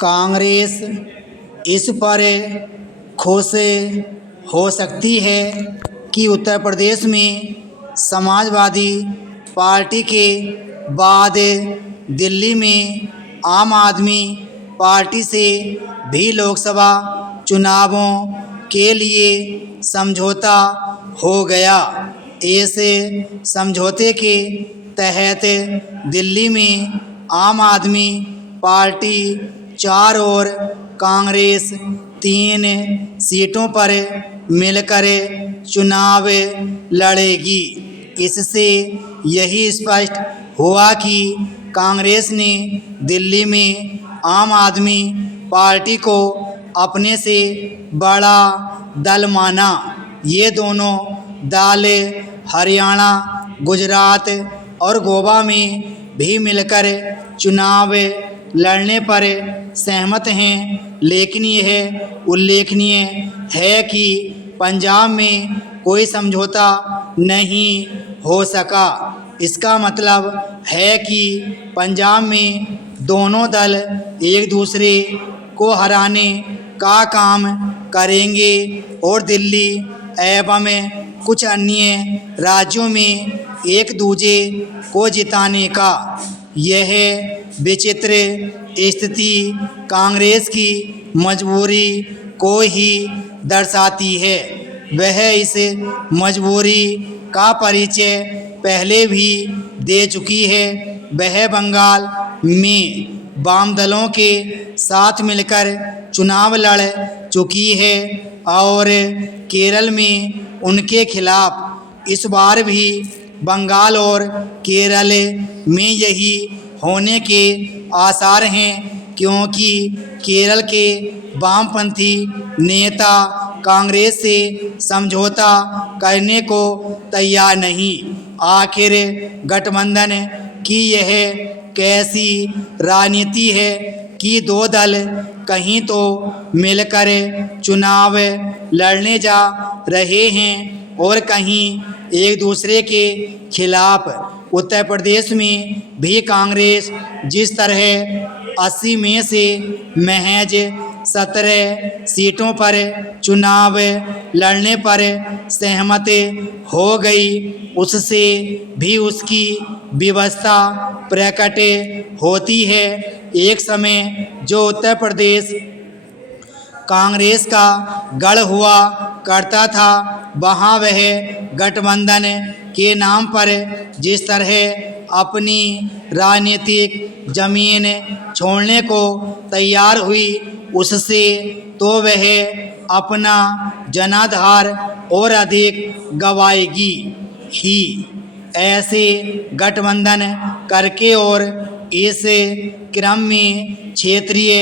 कांग्रेस इस पर खुश हो सकती है कि उत्तर प्रदेश में समाजवादी पार्टी के बाद दिल्ली में आम आदमी पार्टी से भी लोकसभा चुनावों के लिए समझौता हो गया। इस समझौते के तहत दिल्ली में आम आदमी पार्टी 4 और कांग्रेस 3 सीटों पर मिलकर चुनाव लड़ेगी। इससे यही स्पष्ट हुआ कि कांग्रेस ने दिल्ली में आम आदमी पार्टी को अपने से बड़ा दल माना। ये दोनों दल हरियाणा, गुजरात और गोवा में भी मिलकर चुनाव लड़ने पर सहमत हैं, लेकिन यह उल्लेखनीय है कि पंजाब में कोई समझौता नहीं हो सका। इसका मतलब है कि पंजाब में दोनों दल एक दूसरे को हराने का काम करेंगे और दिल्ली एवं कुछ अन्य राज्यों में एक दूजे को जिताने का। यह विचित्र स्थिति कांग्रेस की मजबूरी को ही दर्शाती है। वह इस मजबूरी का परिचय पहले भी दे चुकी है। वह बंगाल में वाम दलों के साथ मिलकर चुनाव लड़ चुकी है और केरल में उनके खिलाफ। इस बार भी बंगाल और केरल में यही होने के आसार हैं, क्योंकि केरल के वामपंथी नेता कांग्रेस से समझौता करने को तैयार नहीं। आखिर गठबंधन की यह कैसी राजनीति है कि 2 दल कहीं तो मिलकर चुनाव लड़ने जा रहे हैं और कहीं एक दूसरे के खिलाफ। उत्तर प्रदेश में भी कांग्रेस जिस तरह 80 में से महज 17 सीटों पर चुनाव लड़ने पर सहमत हो गई, उससे भी उसकी विवशता प्रकट होती है। एक समय जो उत्तर प्रदेश कांग्रेस का गढ़ हुआ करता था, वहाँ वह गठबंधन के नाम पर जिस तरह अपनी राजनीतिक जमीन छोड़ने को तैयार हुई, उससे तो वह अपना जनाधार और अधिक गंवाएगी ही। ऐसे गठबंधन करके और इस क्रम में क्षेत्रीय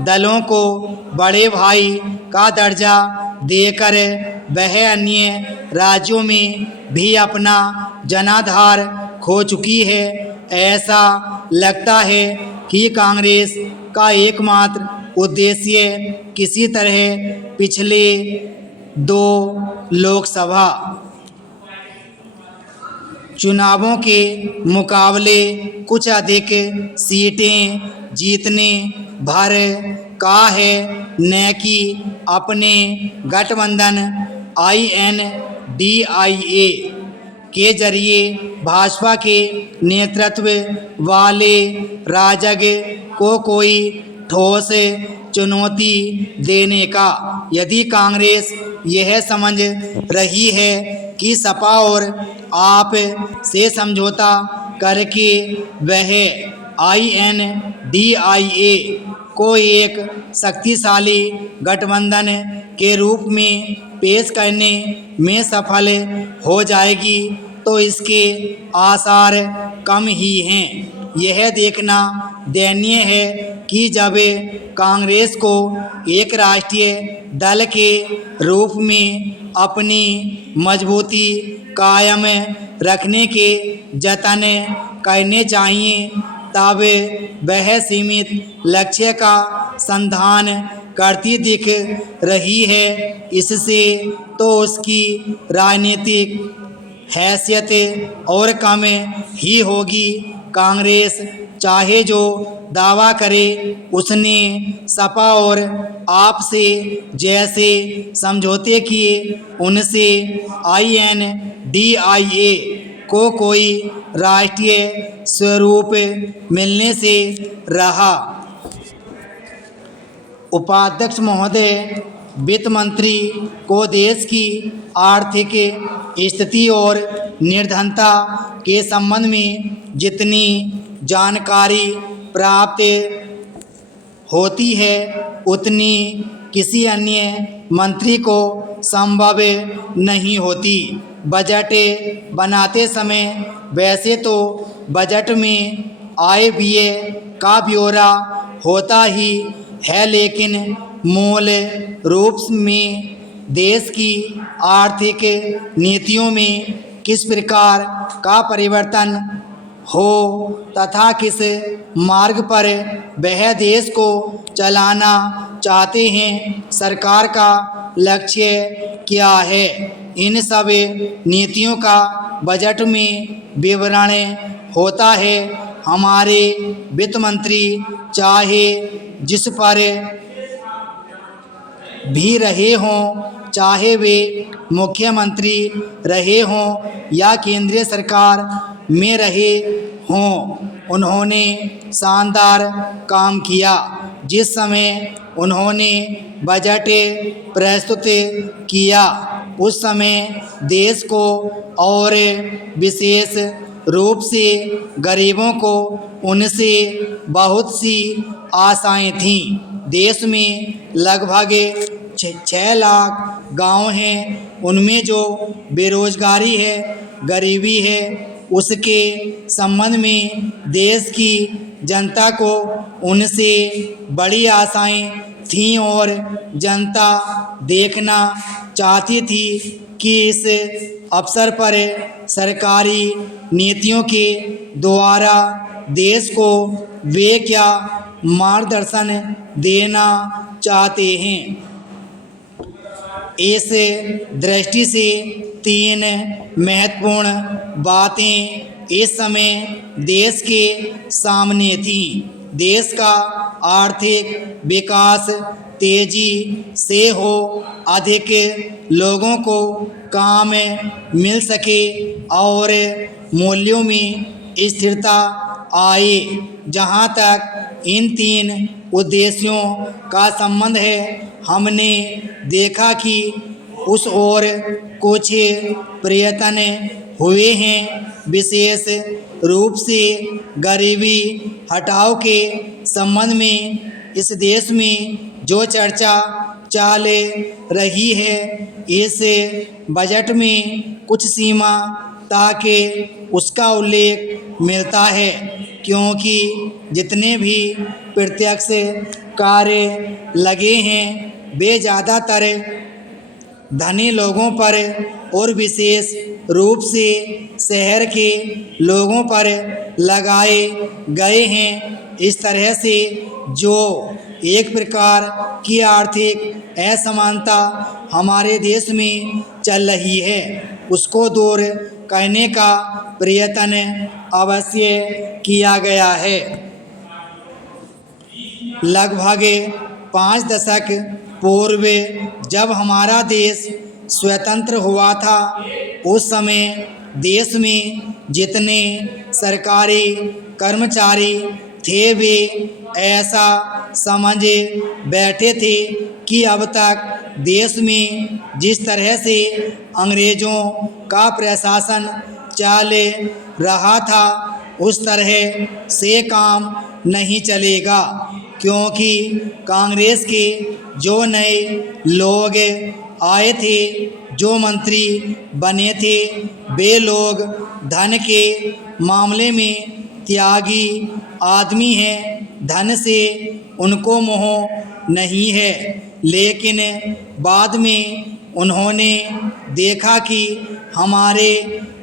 दलों को बड़े भाई का दर्जा देकर वह अन्य राज्यों में भी अपना जनाधार खो चुकी है। ऐसा लगता है कि कांग्रेस का एकमात्र उद्देश्य किसी तरह पिछले 2 लोकसभा चुनावों के मुकाबले कुछ अधिक सीटें जीतने भर का है, न कि अपने गठबंधन INDIA के जरिए भाजपा के नेतृत्व वाले राजग को कोई ठोस चुनौती देने का। यदि कांग्रेस यह समझ रही है कि सपा और आप से समझौता करके वह INDIA को एक शक्तिशाली गठबंधन के रूप में पेश करने में सफल हो जाएगी, तो इसके आसार कम ही हैं। यह देखना दयनीय है कि जब कांग्रेस को एक राष्ट्रीय दल के रूप में अपनी मजबूती कायम रखने के जतन करने चाहिए, तब वह सीमित लक्ष्य का संधान करती दिख रही है। इससे तो उसकी राजनीतिक हैसियत और कम ही होगी। कांग्रेस चाहे जो दावा करे उसने सपा और आप से जैसे समझौते किए उनसे INDIA को कोई राष्ट्रीय स्वरूप मिलने से रहा। उपाध्यक्ष महोदय, वित्त मंत्री को देश की आर्थिक स्थिति और निर्धनता के संबंध में जितनी जानकारी प्राप्त होती है उतनी किसी अन्य मंत्री को संभव नहीं होती। बजट बनाते समय वैसे तो बजट में आय व्यय का ब्यौरा होता ही है, लेकिन मूल रूप में देश की आर्थिक नीतियों में किस प्रकार का परिवर्तन हो तथा किस मार्ग पर वह देश को चलाना चाहते हैं, सरकार का लक्ष्य क्या है, इन सब नीतियों का बजट में विवरण होता है। हमारे वित्त मंत्री चाहे जिस पर भी रहे हों, चाहे वे मुख्यमंत्री रहे हों या केंद्रीय सरकार में रहे हों, उन्होंने शानदार काम किया। जिस समय उन्होंने बजट प्रस्तुत किया उस समय देश को और विशेष रूप से गरीबों को उनसे बहुत सी आशाएं थीं। देश में लगभग 6 लाख गांव हैं, उनमें जो बेरोजगारी है, गरीबी है, उसके संबंध में देश की जनता को उनसे बड़ी आशाएं थीं और जनता देखना चाहती थी कि इस अवसर पर सरकारी नीतियों के द्वारा देश को वे क्या मार्गदर्शन देना चाहते हैं। इस दृष्टि से 3 महत्वपूर्ण बातें इस समय देश के सामने थीं। देश का आर्थिक विकास तेजी से हो, अधिक लोगों को काम मिल सके और मूल्यों में स्थिरता आए। जहाँ तक इन 3 उद्देश्यों का संबंध है, हमने देखा कि उस ओर कुछ प्रयत्न हुए हैं। विशेष रूप से गरीबी हटाओ के संबंध में इस देश में जो चर्चा चल रही है, इस बजट में कुछ सीमा तक उसका उल्लेख मिलता है, क्योंकि जितने भी प्रत्यक्ष कार्य लगे हैं वे ज़्यादातर धनी लोगों पर और विशेष रूप से शहर के लोगों पर लगाए गए हैं। इस तरह से जो एक प्रकार की आर्थिक असमानता हमारे देश में चल रही है, उसको दूर करने का प्रयत्न अवश्य किया गया है। लगभग 5 दशक पूर्व जब हमारा देश स्वतंत्र हुआ था, उस समय देश में जितने सरकारी कर्मचारी थे वे ऐसा समझ बैठे थे कि अब तक देश में जिस तरह से अंग्रेज़ों का प्रशासन चल रहा था उस तरह से काम नहीं चलेगा, क्योंकि कांग्रेस के जो नए लोग आए थे, जो मंत्री बने थे, वे लोग धन के मामले में त्यागी आदमी हैं। धन से उनको मोह नहीं है, लेकिन बाद में उन्होंने देखा कि हमारे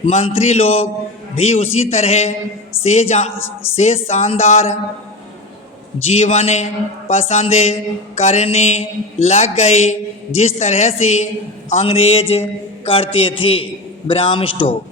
मंत्री लोग भी उसी तरह से शानदार जीवन पसंद करने लग गए जिस तरह से अंग्रेज करते थे। ब्राह्म स्टॉप।